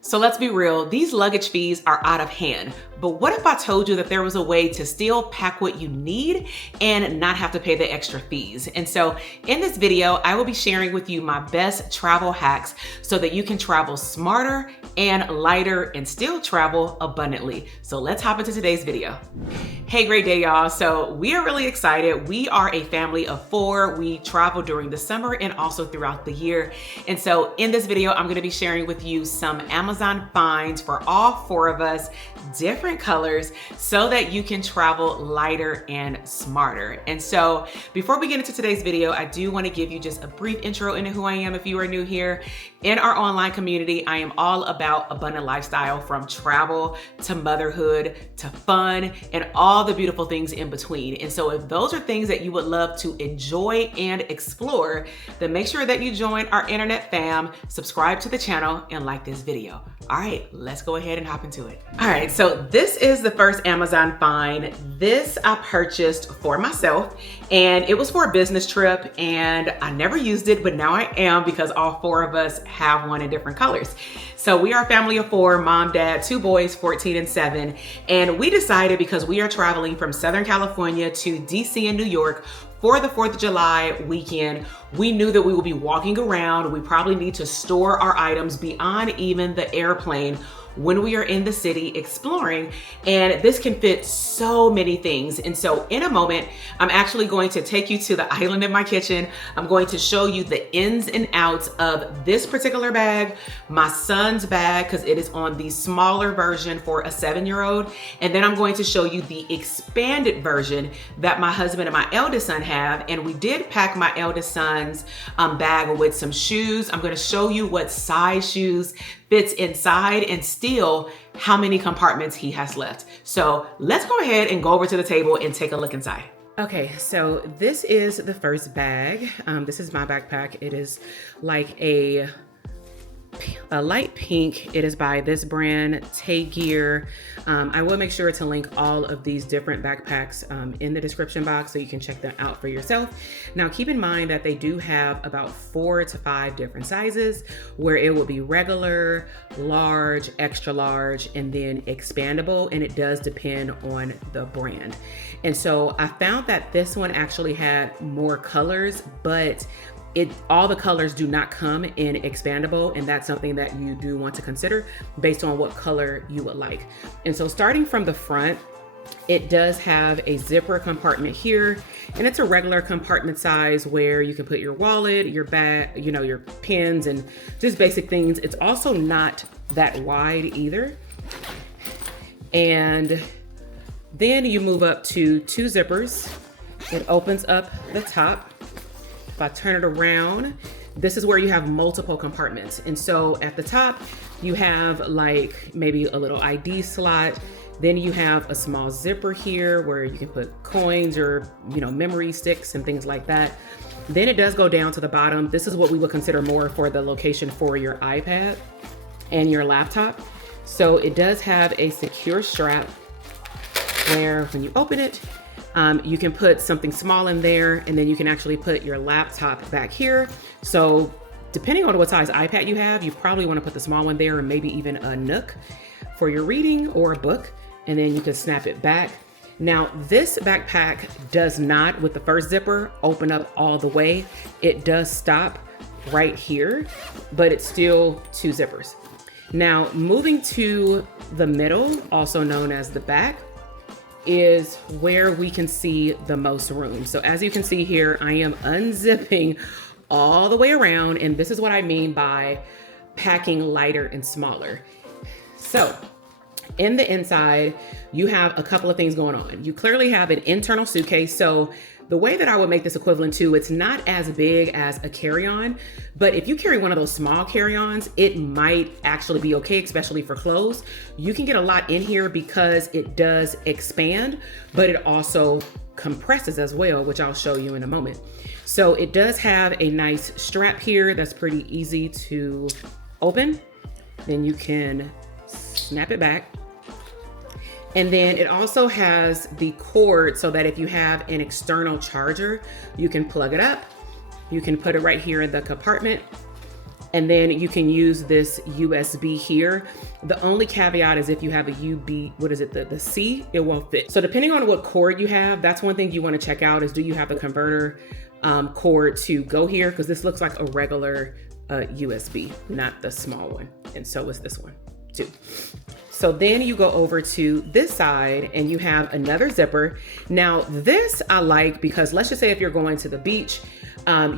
So let's be real, these luggage fees are out of hand. But what if I told you that there was a way to still pack what you need and not have to pay the extra fees? And so in this video, I will be sharing with you my best travel hacks so that you can travel smarter and lighter and still travel abundantly. So let's hop into today's video. Hey, great day, y'all. So we are really excited. We are a family of 4. We travel during the summer and also throughout the year. And so in this video, I'm gonna be sharing with you some Amazon finds for all 4 of us, different colors, so that you can travel lighter and smarter. And so before we get into today's video, I do want to give you just a brief intro into who I am if you are new here. In our online community, I am all about abundant lifestyle, from travel to motherhood to fun and all the beautiful things in between. And so if those are things that you would love to enjoy and explore, then make sure that you join our internet fam, subscribe to the channel, and like this video. All right, let's go ahead and hop into it. All right, so this is the first Amazon find. This I purchased for myself, and it was for a business trip, and I never used it, but now I am, because all 4 of us have one in different colors. So we are a family of 4, mom, dad, 2 boys, 14 and 7. And we decided, because we are traveling from Southern California to DC and New York for the 4th of July weekend, we knew that we would be walking around. We probably need to store our items beyond even the airplane when we are in the city exploring, and this can fit so many things. And so in a moment, I'm actually going to take you to the island in my kitchen. I'm going to show you the ins and outs of this particular bag, my son's bag, because it is on the smaller version for a 7-year-old. And then I'm going to show you the expanded version that my husband and my eldest son have. And we did pack my eldest son's bag with some shoes. I'm going to show you what size shoes fits inside and still how many compartments he has left. So let's go ahead and go over to the table and take a look inside. Okay, so this is the first bag. This is my backpack. It is like a light pink. It is by this brand, Gear. I will make sure to link all of these different backpacks in the description box so you can check them out for yourself. Now, keep in mind that they do have about 4 to 5 different sizes, where it will be regular, large, extra large, and then expandable, and it does depend on the brand. And so I found that this one actually had more colors, but all the colors do not come in expandable, and that's something that you do want to consider based on what color you would like. And so starting from the front, it does have a zipper compartment here, and it's a regular compartment size where you can put your wallet, your bag, your pens, and just basic things. It's also not that wide either. And then you move up to 2 zippers. It opens up the top. If I turn it around, this is where you have multiple compartments. And so at the top, you have like maybe a little ID slot. Then you have a small zipper here where you can put coins or, memory sticks and things like that. Then it does go down to the bottom. This is what we would consider more for the location for your iPad and your laptop. So it does have a secure strap where when you open it, you can put something small in there, and then you can actually put your laptop back here. So depending on what size iPad you have, you probably want to put the small one there, or maybe even a nook for your reading or a book, and then you can snap it back. Now, this backpack does not, with the first zipper, open up all the way. It does stop right here, but it's still 2 zippers. Now, moving to the middle, also known as the back, is where we can see the most room. So as you can see here, I am unzipping all the way around, and this is what I mean by packing lighter and smaller. So in the inside, you have a couple of things going on. You clearly have an internal suitcase. So the way that I would make this equivalent to, it's not as big as a carry-on, but if you carry one of those small carry-ons, it might actually be okay, especially for clothes. You can get a lot in here because it does expand, but it also compresses as well, which I'll show you in a moment. So it does have a nice strap here that's pretty easy to open. Then you can snap it back. And then it also has the cord so that if you have an external charger, you can plug it up. You can put it right here in the compartment. And then you can use this USB here. The only caveat is if you have a the C, it won't fit. So depending on what cord you have, that's one thing you want to check out is, do you have the converter cord to go here? Because this looks like a regular USB, not the small one. And so is this one too. So then you go over to this side and you have another zipper. Now this I like because let's just say if you're going to the beach,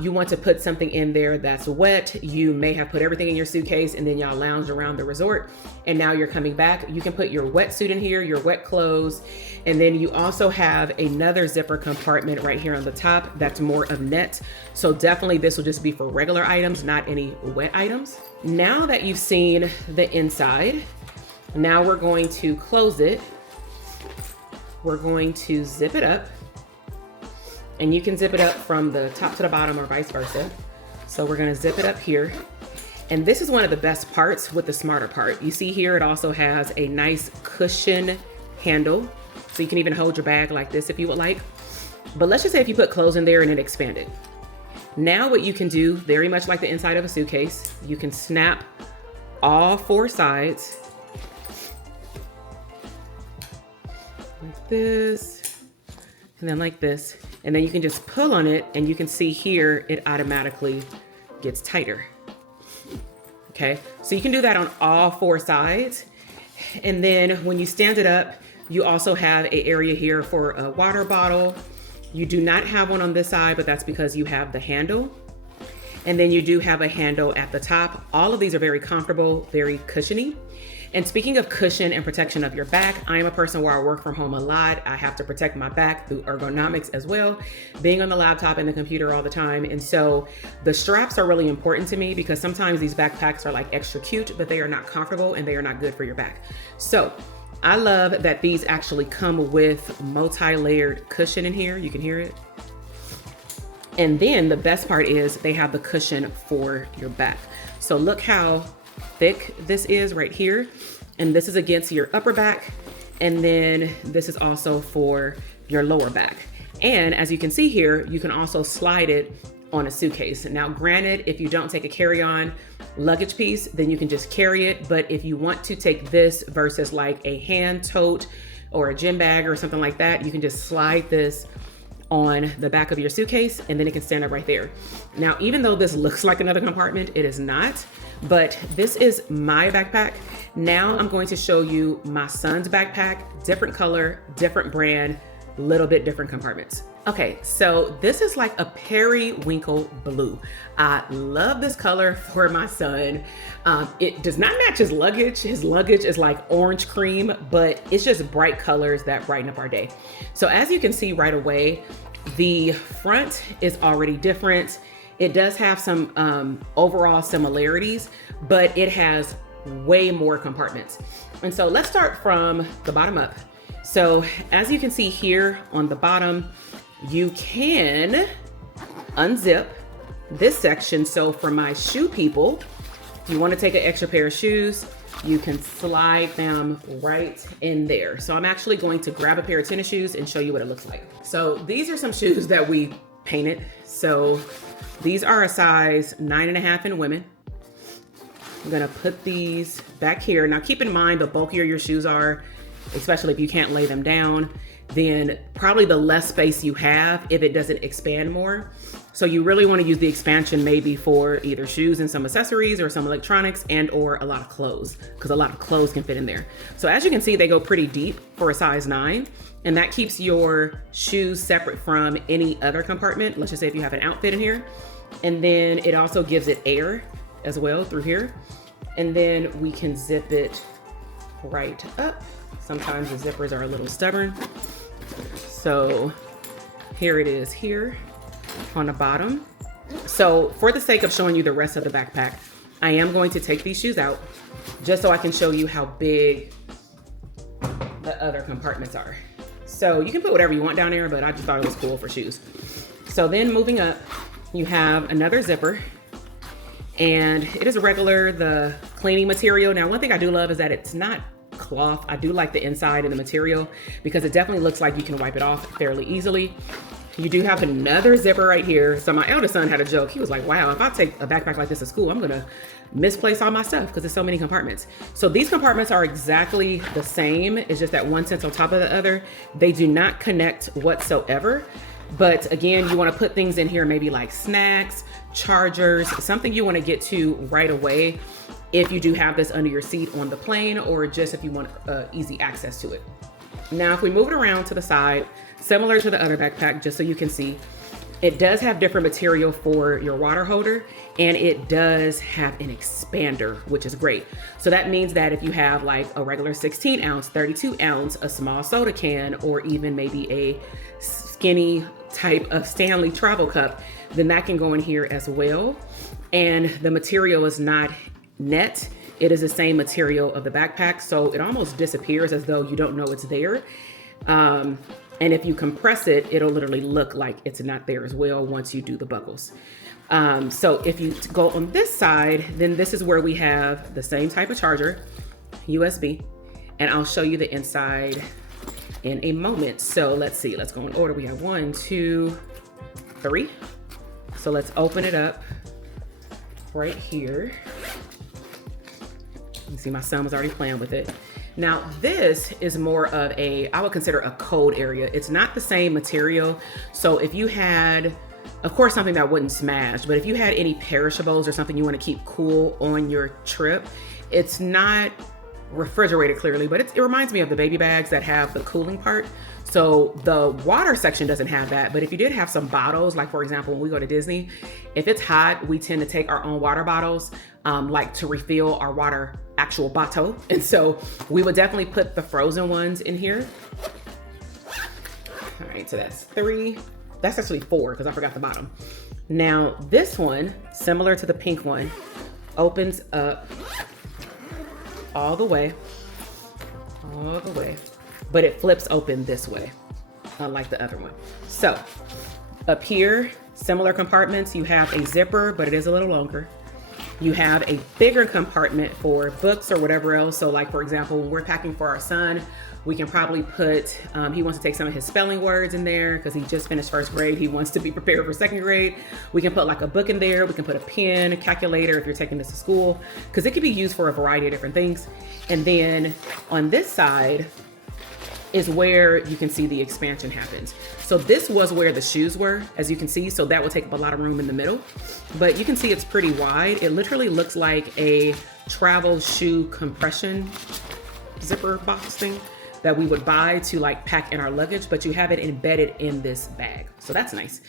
you want to put something in there that's wet. You may have put everything in your suitcase and then y'all lounge around the resort and now you're coming back. You can put your wetsuit in here, your wet clothes. And then you also have another zipper compartment right here on the top that's more of net. So definitely this will just be for regular items, not any wet items. Now that you've seen the inside, now we're going to close it. We're going to zip it up. And you can zip it up from the top to the bottom or vice versa. So we're gonna zip it up here. And this is one of the best parts with the smarter part. You see here, it also has a nice cushion handle. So you can even hold your bag like this if you would like. But let's just say if you put clothes in there and it expanded. Now what you can do, very much like the inside of a suitcase, you can snap all 4 sides. Like this, and then like this. And then you can just pull on it and you can see here, it automatically gets tighter. Okay, so you can do that on all 4 sides. And then when you stand it up, you also have an area here for a water bottle. You do not have one on this side, but that's because you have the handle. And then you do have a handle at the top. All of these are very comfortable, very cushiony. And speaking of cushion and protection of your back, I am a person where I work from home a lot. I have to protect my back through ergonomics as well, being on the laptop and the computer all the time. And so the straps are really important to me because sometimes these backpacks are like extra cute, but they are not comfortable and they are not good for your back. So I love that these actually come with multi-layered cushion in here. You can hear it. And then the best part is they have the cushion for your back. So look how thick this is right here. And this is against your upper back. And then this is also for your lower back. And as you can see here, you can also slide it on a suitcase. Now, granted, if you don't take a carry-on luggage piece, then you can just carry it. But if you want to take this versus like a hand tote or a gym bag or something like that, you can just slide this on the back of your suitcase and then it can stand up right there. Now, even though this looks like another compartment, it is not, but this is my backpack. Now I'm going to show you my son's backpack, different color, different brand, little bit different compartments. Okay, so this is like a periwinkle blue. I love this color for my son. It does not match his luggage. His luggage is like orange cream, but it's just bright colors that brighten up our day. So as you can see right away, the front is already different. It does have some overall similarities, but it has way more compartments. And so let's start from the bottom up. So as you can see here on the bottom, you can unzip this section. So for my shoe people, if you want to take an extra pair of shoes, you can slide them right in there. So I'm actually going to grab a pair of tennis shoes and show you what it looks like. So these are some shoes that we painted. So these are a size 9.5 in women. I'm gonna put these back here. Now keep in mind, the bulkier your shoes are, especially if you can't lay them down, then probably the less space you have if it doesn't expand more. So you really want to use the expansion maybe for either shoes and some accessories or some electronics and or a lot of clothes, because a lot of clothes can fit in there. So as you can see, they go pretty deep for a size 9, and that keeps your shoes separate from any other compartment. Let's just say if you have an outfit in here, and then it also gives it air as well through here. And then we can zip it right up. Sometimes the zippers are a little stubborn. So here it is here on the bottom. So for the sake of showing you the rest of the backpack, I am going to take these shoes out just so I can show you how big the other compartments are. So you can put whatever you want down there, but I just thought it was cool for shoes. So then moving up, you have another zipper, and it is regular, the cleaning material. Now, one thing I do love is that it's not cloth. I do like the inside and the material because it definitely looks like you can wipe it off fairly easily. You do have another zipper right here. So my eldest son had a joke. He was like, wow, if I take a backpack like this to school, I'm gonna misplace all my stuff because there's so many compartments. So these compartments are exactly the same. It's just that one sits on top of the other. They do not connect whatsoever. But again, you want to put things in here, maybe like snacks, chargers, something you want to get to right away if you do have this under your seat on the plane, or just if you want easy access to it. Now, if we move it around to the side, similar to the other backpack, just so you can see, it does have different material for your water holder, and it does have an expander, which is great. So that means that if you have like a regular 16 ounce, 32 ounce, a small soda can, or even maybe a skinny type of Stanley travel cup, then that can go in here as well. And the material is not net. It is the same material of the backpack, so it almost disappears as though you don't know it's there. And if you compress it, it'll literally look like it's not there as well once you do the buckles. So if you go on this side, then this is where we have the same type of charger, USB, and I'll show you the inside in a moment. So let's see, let's go in order. We have 1, 2, 3. So let's open it up right here. You see my son was already playing with it. Now this is more of I would consider a cold area. It's not the same material. So if you had, of course, something that wouldn't smash, but if you had any perishables or something you want to keep cool on your trip, it's not refrigerated clearly, but it reminds me of the baby bags that have the cooling part. So the water section doesn't have that, but if you did have some bottles, like for example, when we go to Disney, if it's hot, we tend to take our own water bottles, like to refill our water actual bottle. And so we would definitely put the frozen ones in here. All right, so that's 3. That's actually 4 because I forgot the bottom. Now this one, similar to the pink one, opens up all the way, but it flips open this way, unlike the other one. So up here, similar compartments, you have a zipper, but it is a little longer. You have a bigger compartment for books or whatever else. So like, for example, when we're packing for our son, we can probably put, he wants to take some of his spelling words in there because he just finished 1st grade. He wants to be prepared for 2nd grade. We can put like a book in there. We can put a pen, a calculator if you're taking this to school, because it could be used for a variety of different things. And then on this side is where you can see the expansion happens. So this was where the shoes were, as you can see. So that will take up a lot of room in the middle, but you can see it's pretty wide. It literally looks like a travel shoe compression zipper box thing that we would buy to like pack in our luggage, but you have it embedded in this bag. So that's nice.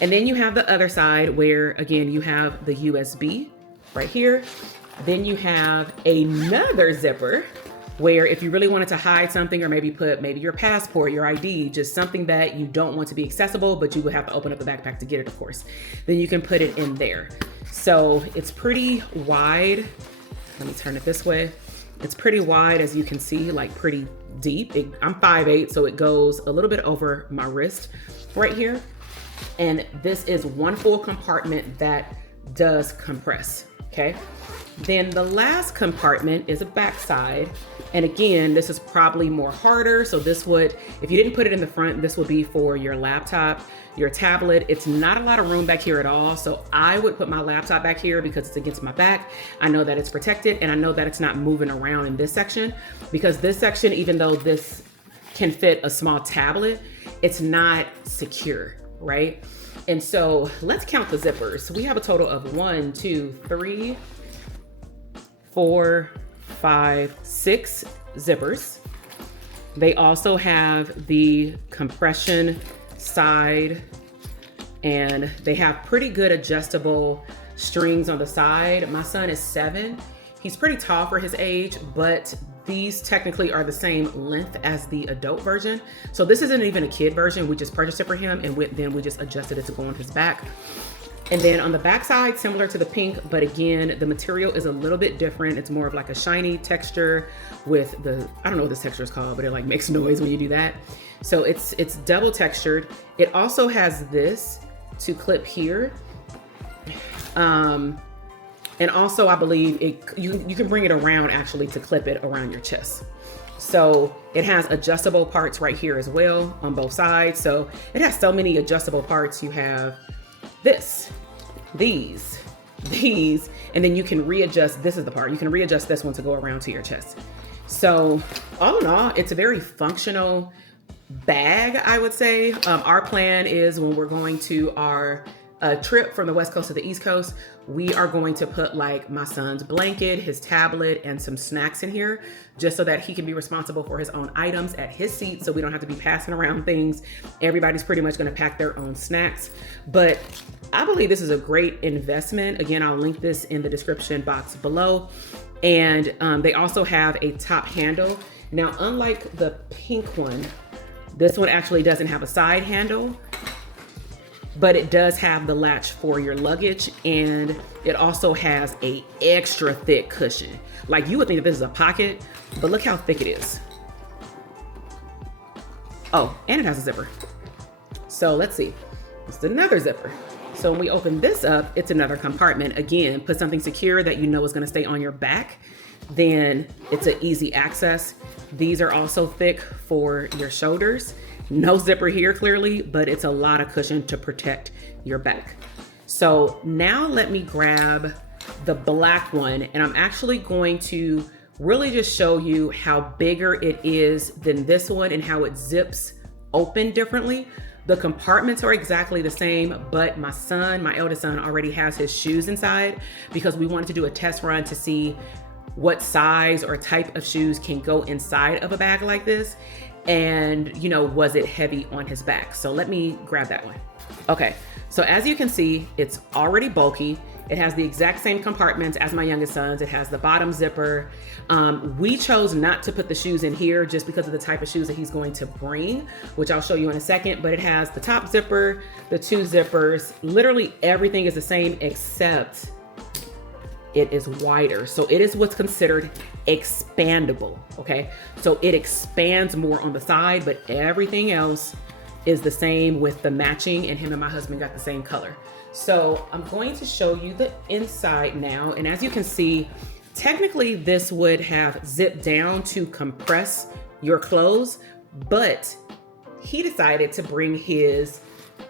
And then you have the other side where, again, you have the USB right here. Then you have another zipper where if you really wanted to hide something, or maybe put your passport, your ID, just something that you don't want to be accessible, but you would have to open up the backpack to get it, of course, then you can put it in there. So it's pretty wide. Let me turn it this way. It's pretty wide, as you can see, like pretty deep. I'm 5'8", so it goes a little bit over my wrist right here. And this is one full compartment that does compress, okay? Then the last compartment is a backside. And again, this is probably more harder. So this would, if you didn't put it in the front, this would be for your laptop, your tablet. It's not a lot of room back here at all. So I would put my laptop back here because it's against my back. I know that it's protected, and I know that it's not moving around in this section, because this section, even though this can fit a small tablet, it's not secure, right? And so let's count the zippers. So we have a total of 1, 2, 3, 4, 5, 6 zippers. They also have the compression side, and they have pretty good adjustable strings on the side. My son is 7. He's pretty tall for his age, but these technically are the same length as the adult version. So this isn't even a kid version. We just purchased it for him, and then we just adjusted it to go on his back. And then on the back side, similar to the pink, but again, the material is a little bit different. It's more of like a shiny texture with the, I don't know what this texture is called, but it like makes noise when you do that. So it's double textured. It also has this to clip here And also I believe you can bring it around actually to clip it around your chest. So it has adjustable parts right here as well on both sides. So it has so many adjustable parts. You have this, these, and then you can readjust. This is the part. You can readjust this one to go around to your chest. So all in all, it's a very functional bag, I would say. Our plan is when we're going to our trip from the West Coast to the East Coast, we are going to put like my son's blanket, his tablet, and some snacks in here, just so that he can be responsible for his own items at his seat, so we don't have to be passing around things. Everybody's pretty much gonna pack their own snacks. But I believe this is a great investment. Again, I'll link this in the description box below. And they also have a top handle. Now, unlike the pink one, this one actually doesn't have a side handle, but it does have the latch for your luggage, and it also has a extra thick cushion. Like, you would think that this is a pocket, but look how thick it is. Oh, and it has a zipper. So let's see, it's another zipper. So when we open this up, it's another compartment. Again, put something secure that you know is gonna stay on your back, then it's an easy access. These are also thick for your shoulders. No zipper here clearly, but it's a lot of cushion to protect your back. So now let me grab the black one, and I'm actually going to really just show you how bigger it is than this one and how it zips open differently. The compartments are exactly the same, but my eldest son already has his shoes inside because we wanted to do a test run to see what size or type of shoes can go inside of a bag like this. And, you know, was it heavy on his back? So let me grab that one. Okay, so as you can see, it's already bulky. It has the exact same compartments as my youngest son's. It has the bottom zipper. We chose not to put the shoes in here just because of the type of shoes that he's going to bring, which I'll show you in a second, but it has the top zipper, the two zippers, literally everything is the same except it is wider. So it is what's considered expandable, okay? So it expands more on the side, but everything else is the same with the matching, and him and my husband got the same color. So I'm going to show you the inside now. And as you can see, technically this would have zipped down to compress your clothes, but he decided to bring his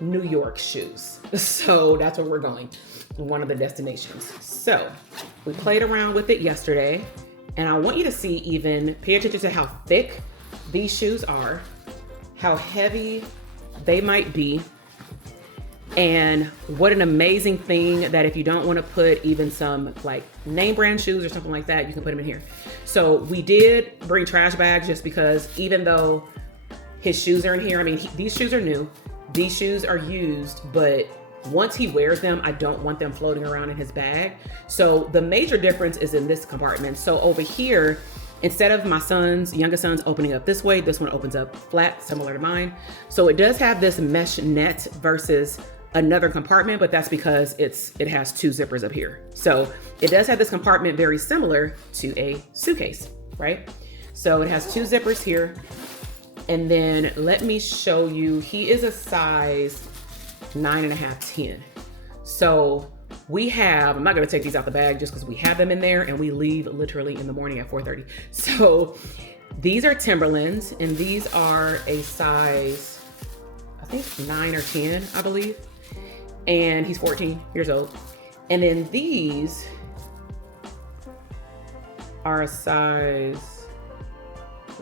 New York shoes. So that's where we're going, one of the destinations. So we played around with it yesterday, and I want you to see, even pay attention to how thick these shoes are, how heavy they might be, and what an amazing thing that if you don't want to put even some like name brand shoes or something like that, you can put them in here. So we did bring trash bags just because even though his shoes are in here, I mean, these shoes are new, these shoes are used, but once he wears them, I don't want them floating around in his bag. So the major difference is in this compartment. So over here, instead of my youngest son's opening up this way, this one opens up flat, similar to mine. So it does have this mesh net versus another compartment, but that's because it has two zippers up here. So it does have this compartment very similar to a suitcase, right? So it has two zippers here. And then let me show you, he is a size 9.5, 10. So we have, I'm not gonna take these out the bag just because we have them in there, and we leave literally in the morning at 4:30. So these are Timberlands, and these are a size, I think 9 or 10, I believe. And he's 14 years old. And then these are a size,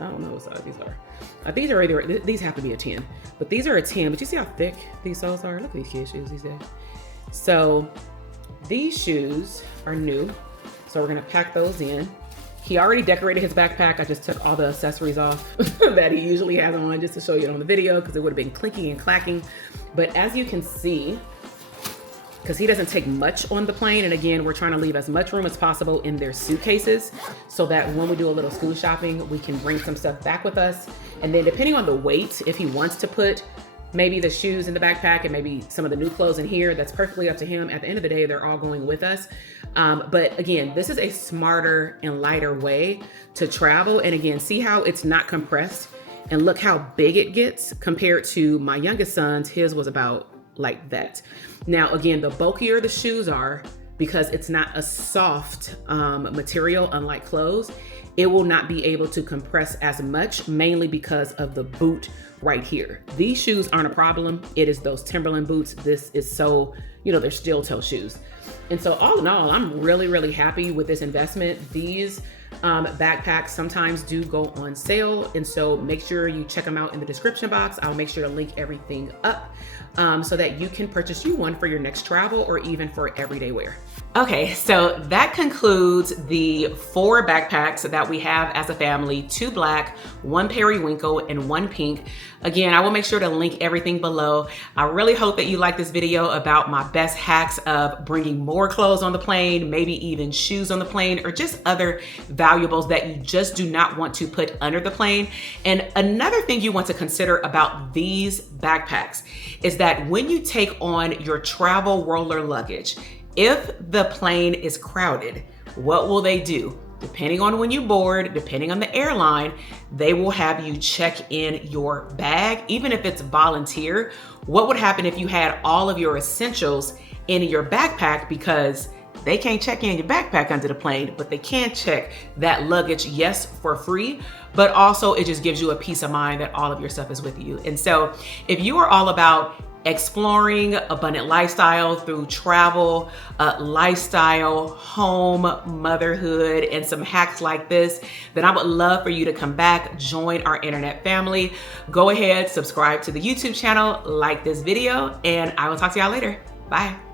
I don't know what size these are. These are either, these have to be a 10, but these are a 10, but you see how thick these soles are? Look at these kids' shoes these days. So these shoes are new, so we're gonna pack those in. He already decorated his backpack. I just took all the accessories off that he usually has on just to show you on the video because it would have been clinking and clacking. But as you can see, because he doesn't take much on the plane, and again, we're trying to leave as much room as possible in their suitcases so that when we do a little school shopping, we can bring some stuff back with us. And then depending on the weight, if he wants to put maybe the shoes in the backpack and maybe some of the new clothes in here, that's perfectly up to him. At the end of the day, they're all going with us. But again, this is a smarter and lighter way to travel. And again, see how it's not compressed, and look how big it gets compared to my youngest son's. His was about like that. Now, again, the bulkier the shoes are, because it's not a soft material, unlike clothes, it will not be able to compress as much, mainly because of the boot right here. These shoes aren't a problem. It is those Timberland boots. This is so, they're steel toe shoes. And so all in all, I'm really, really happy with this investment. These backpacks sometimes do go on sale. And so make sure you check them out in the description box. I'll make sure to link everything up so that you can purchase you one for your next travel or even for everyday wear. Okay, so that concludes the 4 backpacks that we have as a family, 2 black, 1 periwinkle, and 1 pink. Again, I will make sure to link everything below. I really hope that you like this video about my best hacks of bringing more clothes on the plane, maybe even shoes on the plane, or just other valuables that you just do not want to put under the plane. And another thing you want to consider about these backpacks is that when you take on your travel roller luggage, if the plane is crowded, what will they do? Depending on when you board, depending on the airline, they will have you check in your bag, even if it's volunteer. What would happen if you had all of your essentials in your backpack? Because they can't check in your backpack under the plane, but they can check that luggage, yes, for free, but also it just gives you a peace of mind that all of your stuff is with you. And so if you are all about exploring abundant lifestyle through travel, lifestyle, home, motherhood, and some hacks like this, then I would love for you to come back, join our internet family. Go ahead, subscribe to the YouTube channel, like this video, and I will talk to y'all later. Bye.